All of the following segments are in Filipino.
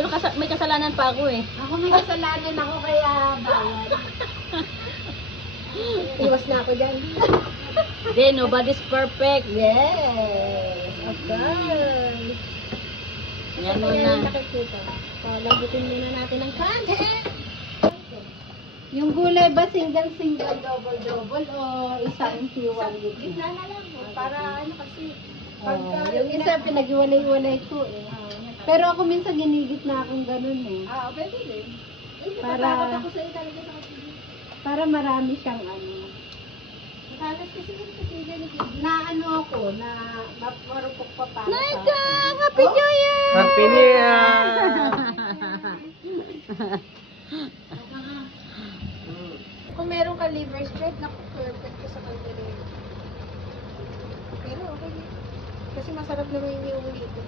Pero may kasalanan pa ako eh. Ako may kasalanan ako kaya bawal. Iwas na ako dyan. Hindi, nobody's perfect. Yes! Of course! Yan Ito muna. yung nakikita. So, lambutin muna natin ang kante. Yung gulay ba single, double, o isang hiwalay? Gitna na lang po, para ano kasi, Yung isa pinag-iwalay-iwalay ko eh. Pero ako minsan ginigit na akong ganun eh. pwede din. Para- Ako sa talaga sa kapatid. Para marami siyang ano. Matalas kasi yung kapatid ni Kiki. Na ano ako, na marupok pa para sa Naika! akin. Happy New Year! Happy New Year! Kung meron ka liver spread, naku, perfect ka sa kaldero. Pero okay. Kasi masarap naman yung dito.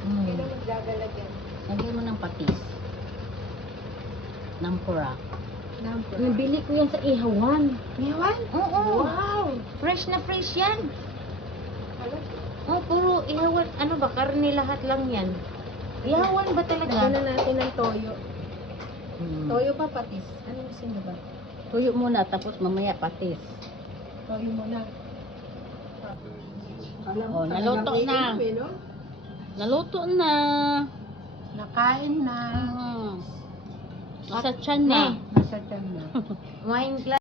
Kailan magdadalag yan. Lagyan mo ng patis. Nampura. Number. Nabili ko yan sa ihawan. Iwan? Oo. Wow! Fresh na fresh yan. Ano? Oh, puro ihawan. Ano ba? Karne lahat lang yan. Ihawan ba Lagyan talaga? na natin ng toyo. Hmm. Toyo pa patis. Ano gusto niyo ba? Tuyo muna, tapos mamaya patis. Toyo muna. Oh, naluto na. Naluto na. Nakain na. Nasa tiyan na. Nasa tiyan na. Wine glass.